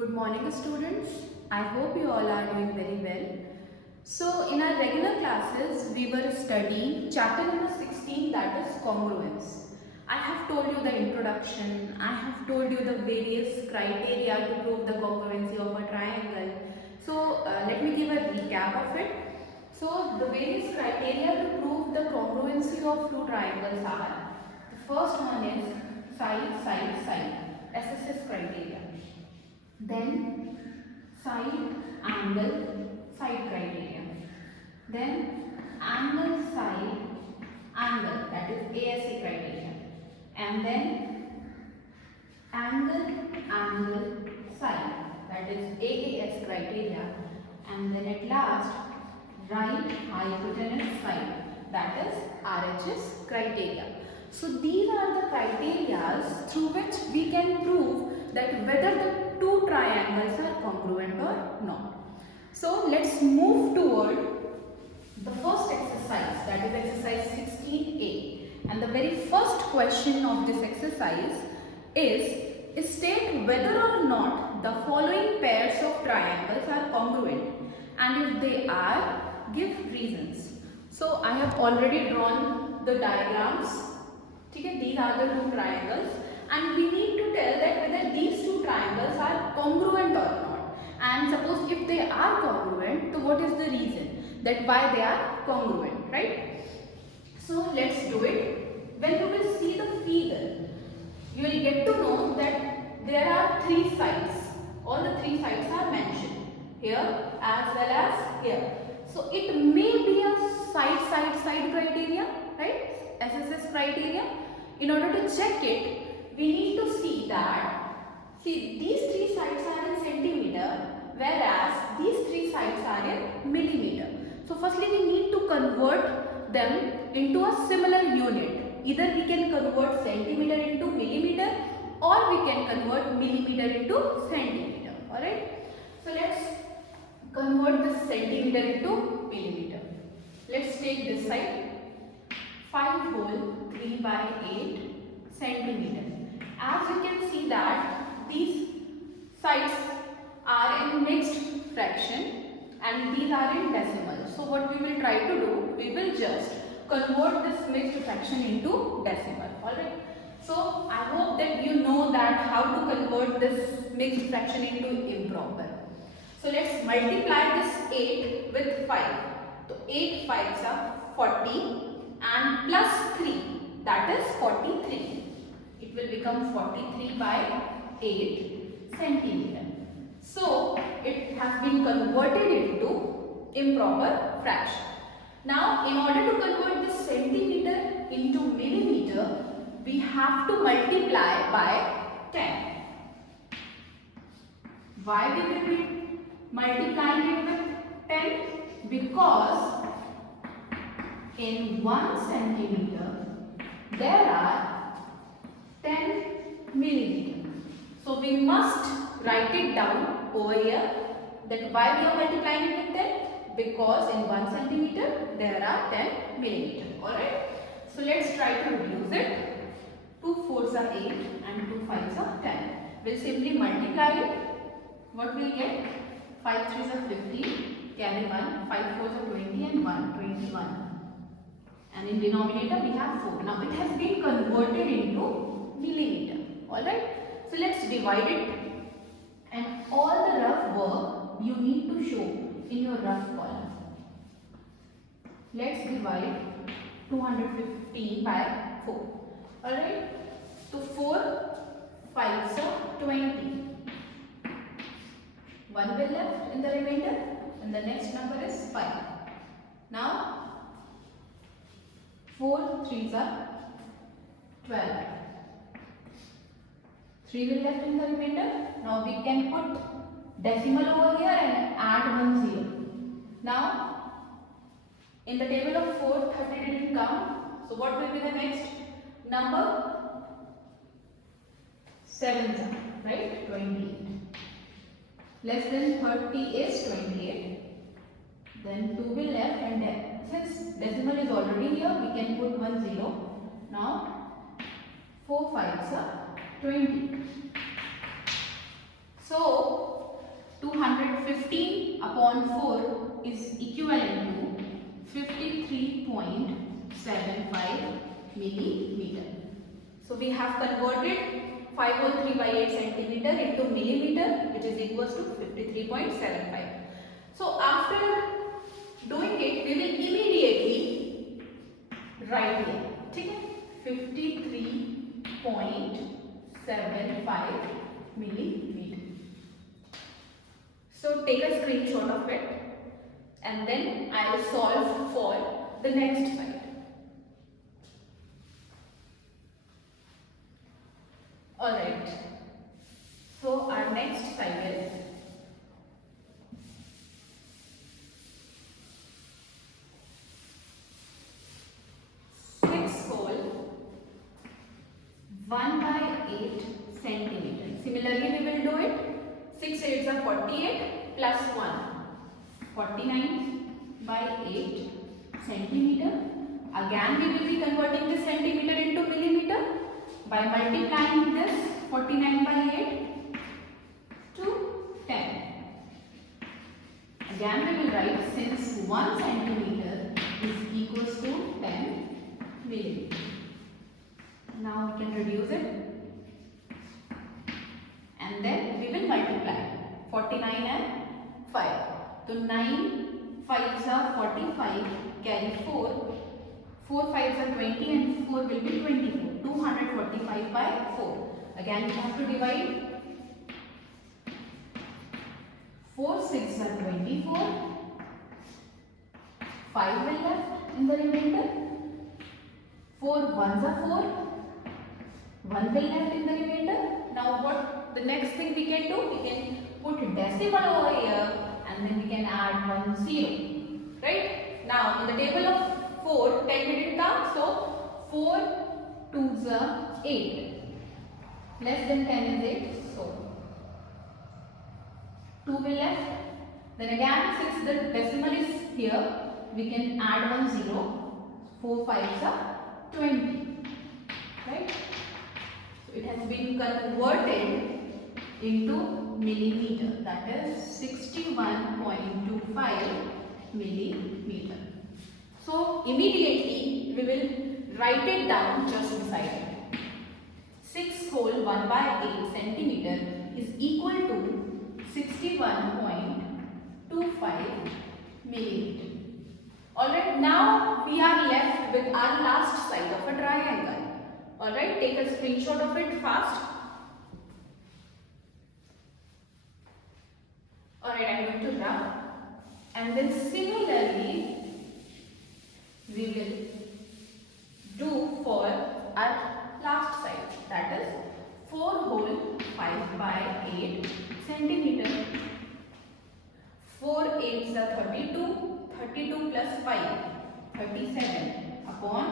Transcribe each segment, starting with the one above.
Good morning students. I hope you all are doing very well. So in our regular classes we were studying chapter number 16, that is congruence. I have told you the introduction, I have told you the various criteria to prove the congruency of a triangle. So let me give a recap of it. So the various criteria to prove the congruency of two triangles are: the first one is side, side, side, SSS criteria. Then side, angle, side criteria. Then angle, side, angle, that is ASE criteria. And then angle, angle, side, that is AAS criteria. And then at last, right hypotenuse side, that is RHS criteria. So these are the criteria through which we can prove that whether the two triangles are congruent or not. So let's move toward the first exercise, that is exercise 16a. And the very first question of this exercise is state whether or not the following pairs of triangles are congruent, and if they are, give reasons. So I have already drawn the diagrams. Okay, these are the two triangles, and we need to tell that whether these two triangles are congruent or not. And suppose if they are congruent, so what is the reason that why they are congruent, right? So let's do it. When you will see the figure, you will get to know that there are three sides. All the three sides are mentioned here as well as here. So it may be a side criteria, right? SSS criteria. In order to check it, we need to see that, these three sides are in centimeter, whereas these three sides are in millimeter. So firstly we need to convert them into a similar unit. Either we can convert centimeter into millimeter, or we can convert millimeter into centimeter. Alright. So let's convert this centimeter into millimeter. Let's take this side. 5 whole 3 by 8 centimeter. As you can see that these sides are in mixed fraction and these are in decimal. So what we will try to do, we will just convert this mixed fraction into decimal. Alright. So I hope that you know that how to convert this mixed fraction into improper. So let's multiply this 8 with 5. So 8 5s are 40. And plus 3, that is 43. It will become 43 by 8 centimeter. So it has been converted into improper fraction. Now in order to convert this centimeter into millimeter, we have to multiply by 10. Why we will be multiplying it with 10? Because in 1 centimeter, there are 10 millimeter. So we must write it down over here that why we are multiplying it with 10? Because in 1 centimeter, there are 10 millimeter. Alright. So let's try to reduce it. 2 4s are 8 and 2 5s are 10. We'll simply multiply it. What will we get? 5 3s are 50, carry 1, 5 4s are 20 and 1, 21. And in denominator we have 4. Now it has been converted into millimeter. Alright. So let's divide it. And all the rough work you need to show in your rough column. Let's divide 215 by 4. Alright. So 4 5s are 20. 1 will left in the remainder and the next number is 5. Now 4 3s are 12. 3 will left in the remainder. Now we can put decimal over here and add 1 0. Now in the table of 4, 30 didn't come. So what will be the next number? 7s are, right? 28. Less than 30 is 28. Then 2 will left, and since decimal is already here, we can put 1 0. Now 4 5s are 20. So 215 upon 4 is equivalent to 53.75 millimeter. So we have converted 503 by 8 centimeter into millimeter, which is equals to 53.75. So after doing it, we will immediately write here. Okay? 53.75 millimeter. So take a screenshot of it and then I will solve for the next side. Alright. So our next side is six hole 1 by 8 centimeter. Similarly, we will do it. 6 8s are 48 plus 1. 49 by 8 centimeter. Again, we will be converting this centimeter into millimeter by multiplying this 49 by 8 to 10. Again, we will write since 1 centimeter is equals to 10 millimeter. Now we can reduce it and then we will multiply 49 and 5. So 9 5s are 45, carry 4. 4 5s are 20 and 4 will be 24. 245 by 4. Again we have to divide. 4 6s are 24. 5 will left in the remainder. 4 1s are 4. 1 will left in the remainder. Now what the next thing we can do? We can put decimal over here and then we can add 1 0. Right? Now in the table of 4, 10 didn't come. So 4 2s are 8. Less than 10 is 8. So 2 will left. Then again since the decimal is here, we can add 1 0. 4 5s are 20. Right? So it has been converted into millimeter, that is 61.25 millimeter. So immediately we will write it down just beside it. 6 whole 1 by 8 centimeter is equal to 61.25 millimeter. Alright, now we are left with our last side of a triangle. Alright, take a screenshot of it fast. Alright, I am going to rub. And then similarly, we will do for our last side. That is 4 whole 5 by 8 centimeter. 4 8s are 32. 32 plus 5, 37 upon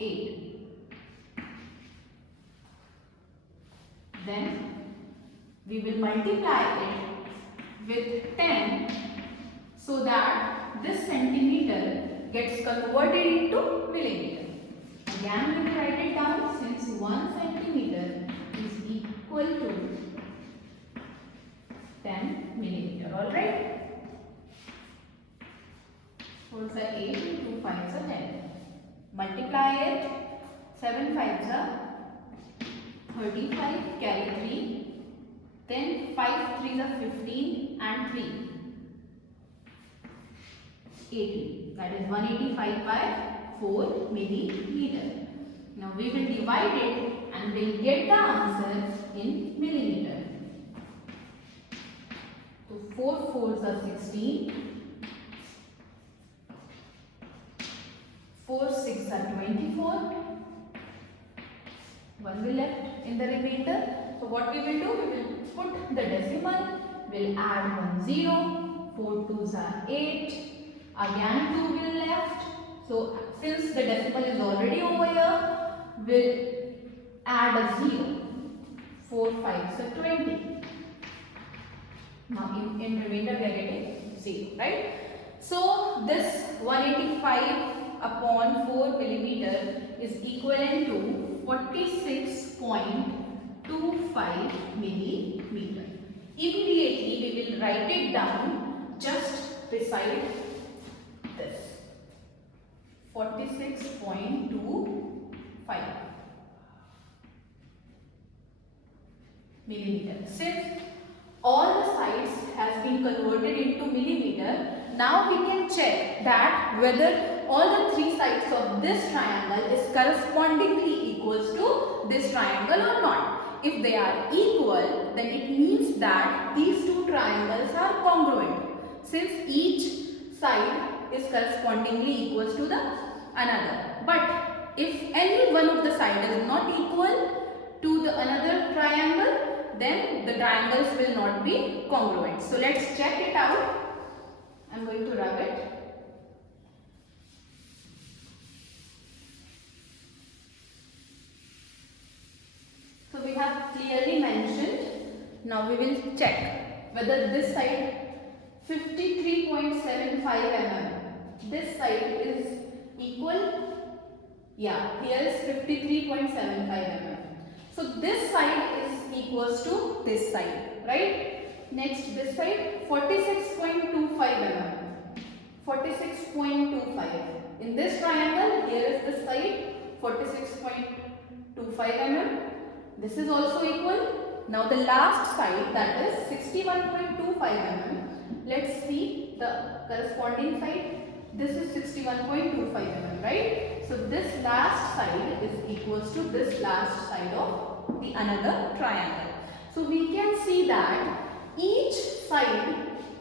8. Then we will multiply it with 10 so that this centimeter gets converted into millimeter. Again we will write it down since 1 centimeter is equal to 10 millimeter. Alright? 4s are 8, 2 5s are 10. Multiply it. 7 5s are 35, carry 3. Then 5 3s are 15 and 3. 80. That is 185 by 4 millimeter. Now we will divide it and we will get the answer in millimeter. So 4 4s are 16. 4 6 are 24. 1 will left in the remainder. So what we will do? We will put the decimal. We will add 1 0. 4 2s are 8. Again 2 will left. So since the decimal is already over here, we will add a 0. 4 5s are 20. Now in remainder we are getting 0. Right? So this 185 upon 4 millimeter is equivalent to 46.25 millimeter. Immediately we will write it down just beside this 46.25 millimeter. Since all the sides has been converted into millimeter, now we can check that whether all the three sides of this triangle is correspondingly equals to this triangle or not. If they are equal, then it means that these two triangles are congruent, since each side is correspondingly equals to the another. But if any one of the side is not equal to the another triangle, then the triangles will not be congruent. So let's check it out. I'm going to rub it. So we have clearly mentioned. Now we will check whether this side 53.75 mm, this side is equal. Yeah, here is 53.75 mm. So this side is equals to this side, right? Next, this side 46.25 mm. 46.25. In this triangle, here is this side 46.25 mm. This is also equal. Now the last side, that is 61.25 mm. Let's see the corresponding side. This is 61.25 mm, right? So this last side is equals to this last side of the another triangle. So we can see that each side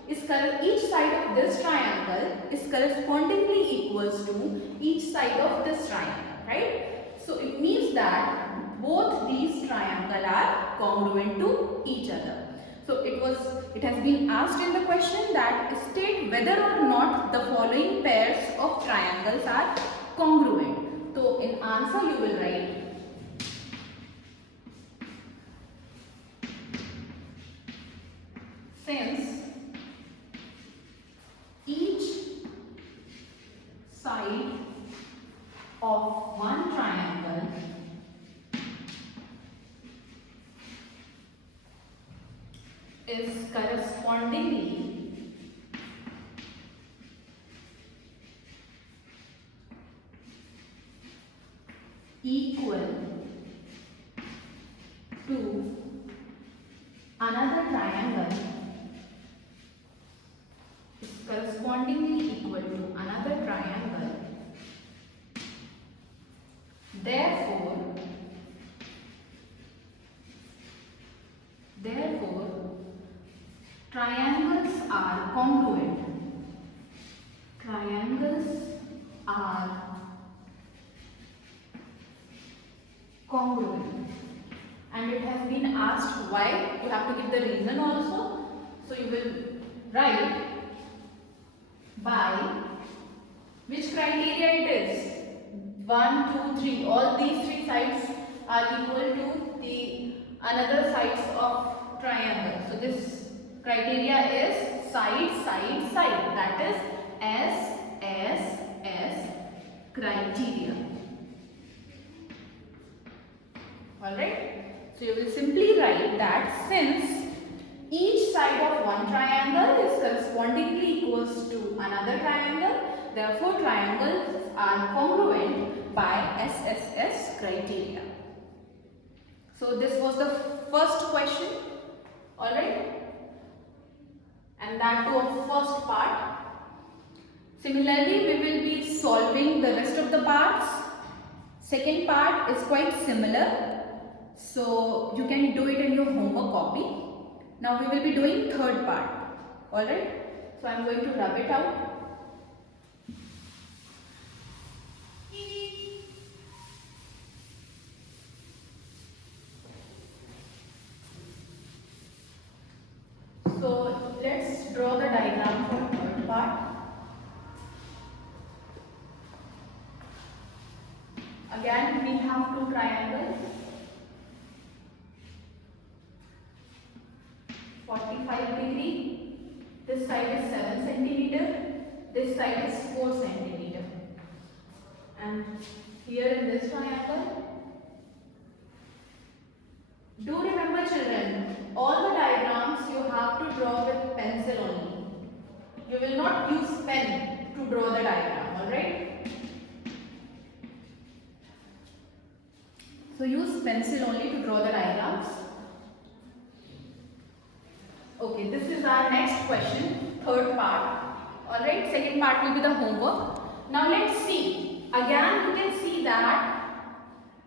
of this triangle is correspondingly equals to each side of this triangle, right? So it means that both these triangles are congruent to each other. So it has been asked in the question that state whether or not the following pairs of triangles are congruent. So in answer you will write since each side of one triangle is correspondingly equal to another triangle is correspondingly equal to another triangle. Therefore, triangles are congruent. Triangles are congruent. And it has been asked why. You have to give the reason also. So you will write by which criteria it is. 1, 2, 3. All these three sides are equal to the another sides of triangle. So this criteria is side, side, side. That is S criteria. Alright. So you will simply write that since each side of one triangle is correspondingly equals to another triangle, therefore triangles are congruent by SSS criteria. So this was the first question. Alright. And that too of first part. Similarly, we will be solving the rest of the parts. Second part is quite similar. So you can do it in your homework copy. Now we will be doing third part. Alright. So I am going to rub it out. So let's draw the diagram for third part. Again we have two triangles. 45 degree. This side is 7 centimeter. This side is 4 centimeter. And here in this triangle, do remember children, all the diagrams you have to draw with pencil. You will not use pen to draw the diagram, alright? So use pencil only to draw the diagrams. Okay, this is our next question, third part. Alright, second part will be the homework. Now let's see. Again, you can see that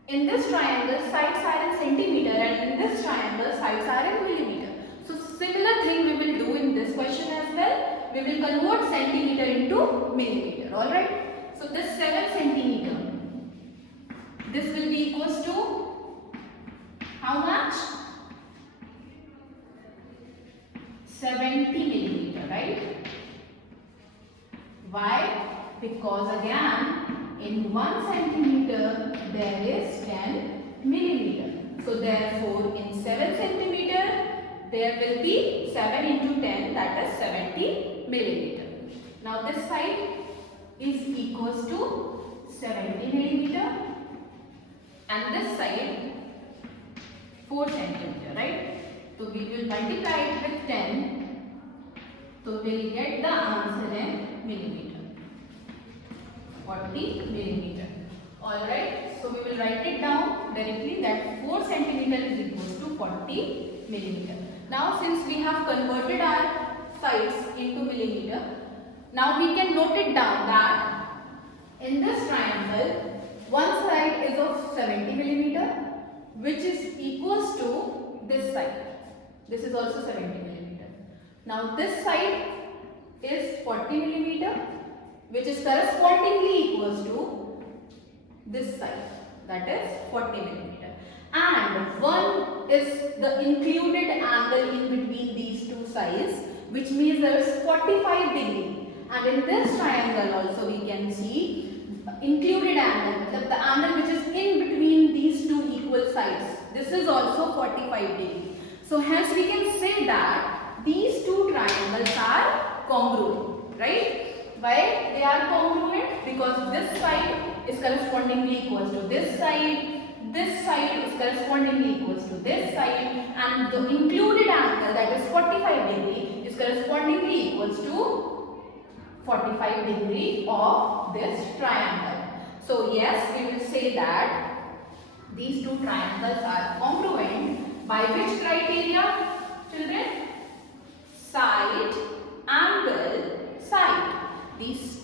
in this triangle, sides are in centimeter and in this triangle, sides are in millimeter. So similar thing we will do in this question as well. We will convert centimeter into millimeter. Alright. So this 7 centimeter. This will be equals to how much? 70 millimeter, right? Why? Because again, in 1 centimeter there is 10 millimeter. So therefore, in 7 centimeter there will be 7 into 10, that is 70 millimeter. Now this side is equals to 70 millimeter and this side 4 centimeter, right? So we will multiply it with 10. So we will get the answer in millimeter. 40 millimeter. Alright, so we will write it down directly that 4 centimeter is equals to 40 millimeter. Now since we have converted our sides into millimeter, now we can note it down that in this triangle, one side is of 70 millimeter, which is equals to this side. This is also 70 millimeter. Now this side is 40 millimeter, which is correspondingly equals to this side, that is 40 millimeter. And 1 is the included angle in between these two sides, which measures 45 degree. And in this triangle also we can see included angle, the angle which is in between these two equal sides. This is also 45 degree. So hence we can say that these two triangles are congruent, right? Why they are congruent? Because this side is correspondingly equals to this side is correspondingly equals to this side, and the included angle, that is 45 degree, is correspondingly equals to 45 degree of this triangle. So yes, we will say that these two triangles are congruent by which criteria, children? Side, angle, side. These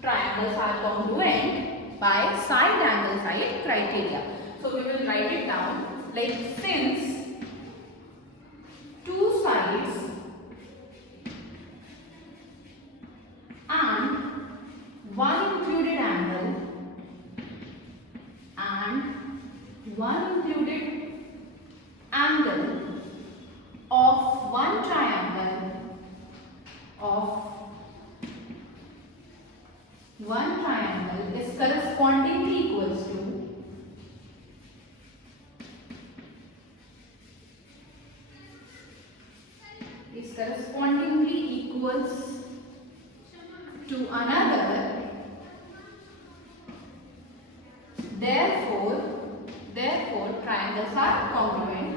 triangles are congruent by side, angle, side criteria. So we will write it down like since two sides and one included angle and one included angle of one triangle is correspondingly equals to another. Therefore triangles are congruent.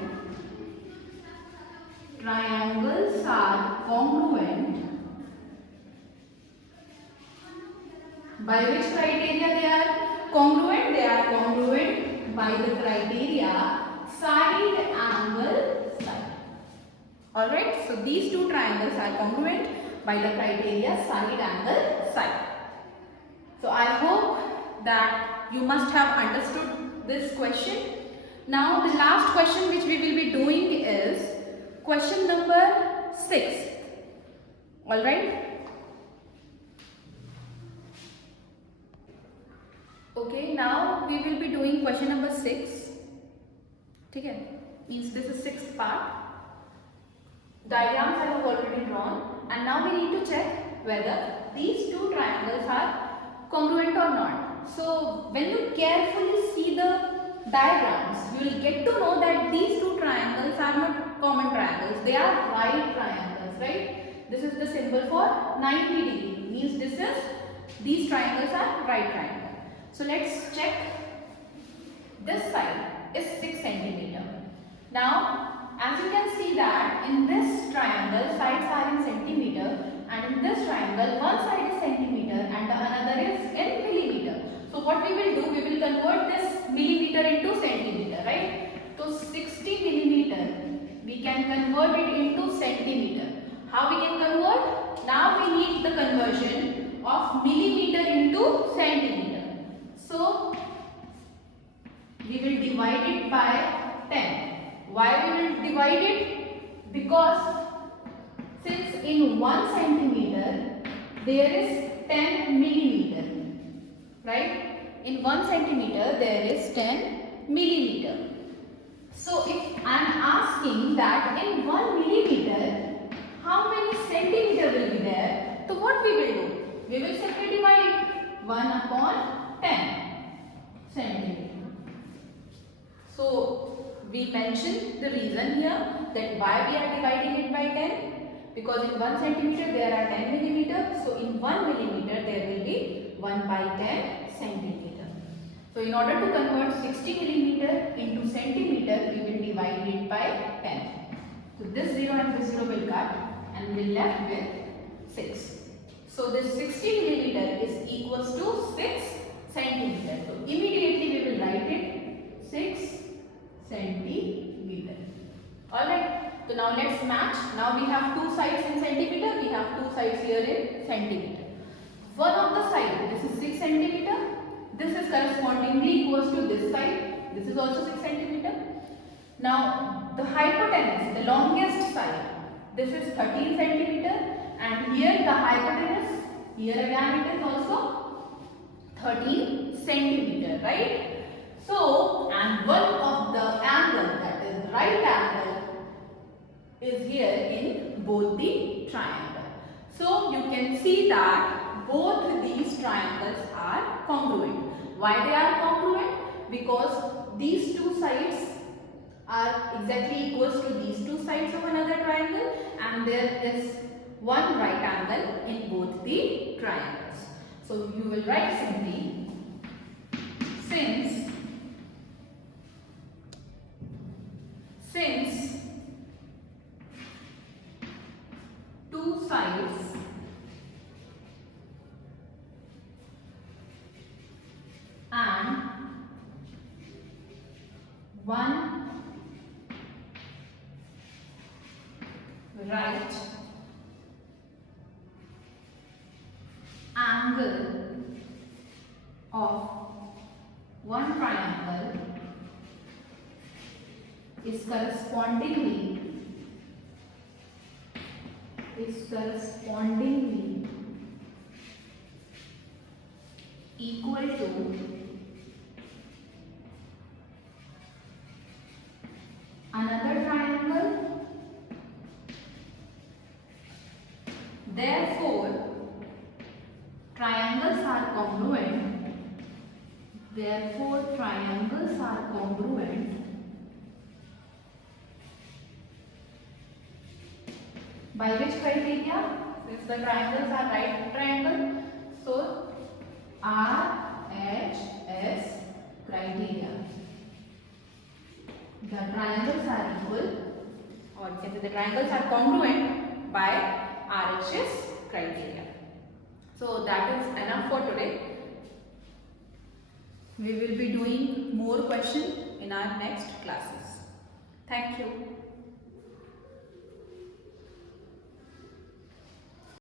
Triangles are congruent. By which criteria they are congruent? They are congruent by the criteria side, angle, side. Alright, so these two triangles are congruent by the criteria side, angle, side. So I hope that you must have understood this question. Now the last question which we will be doing is question number 6. Alright. Okay, now we will be doing question number 6. Okay, means this is 6th part. Diagrams I have already drawn, and now we need to check whether these two triangles are congruent or not. So when you carefully see the diagrams, you will get to know that these two triangles are not common triangles. They are right triangles, right? This is the symbol for 90 degree. Means these triangles are right triangles. So let's check. This side is 6 centimeter. Now, as you can see that in this triangle, sides are in centimeter, and in this triangle, triangle, one side is centimeter and the another is in millimeter. So what we will do, we will convert this millimeter into centimeter, right? So 60 millimeter, we can convert it into centimeter. How we can convert? Now we need the conversion of millimeter into centimeter. So we will divide it by 10. Why we will divide it? Because since in 1 centimeter there is 10 millimeter, right? In 1 centimeter there is 10 millimeter. So if I am asking that in 1 millimeter how many centimeter will be there, so what we will do? We will simply divide it 1 upon 10 centimeter. So we mentioned the reason here that why we are dividing it by 10. Because in 1 centimeter there are 10 millimeter. So in 1 millimeter there will be 1 by 10 centimeter. So in order to convert 60 millimeter into centimeter, we will divide it by 10. So this 0 and this 0 will cut and we will left with 6. So this 60 millimeter is equals to 6 centimeter. So immediately we will write it 6 centimeter. Alright. So now let's match. Now we have two sides in centimeter. We have two sides here in centimeter. One of the side, this is 6 centimeter. This is correspondingly equals to this side. This is also 6 centimeter. Now the hypotenuse, the longest side, this is 13 centimeter. And here the hypotenuse, here again it is also 13 centimeter, right? So, and one of the angle, that is right angle, is here in both the triangle. So you can see that both these triangles are congruent. Why they are congruent? Because these two sides are exactly equals to these two sides of another triangle and there is one right angle in both the triangles. So you will write simply, since two sides and one right angle of one triangle is correspondingly equal to another triangle. Therefore, triangles are congruent. By which criteria? Since the triangles are right triangle, so RHS criteria. The triangles are equal, or you can say the triangles are congruent by RHS criteria. So that is enough for today. We will be doing more questions in our next classes. Thank you.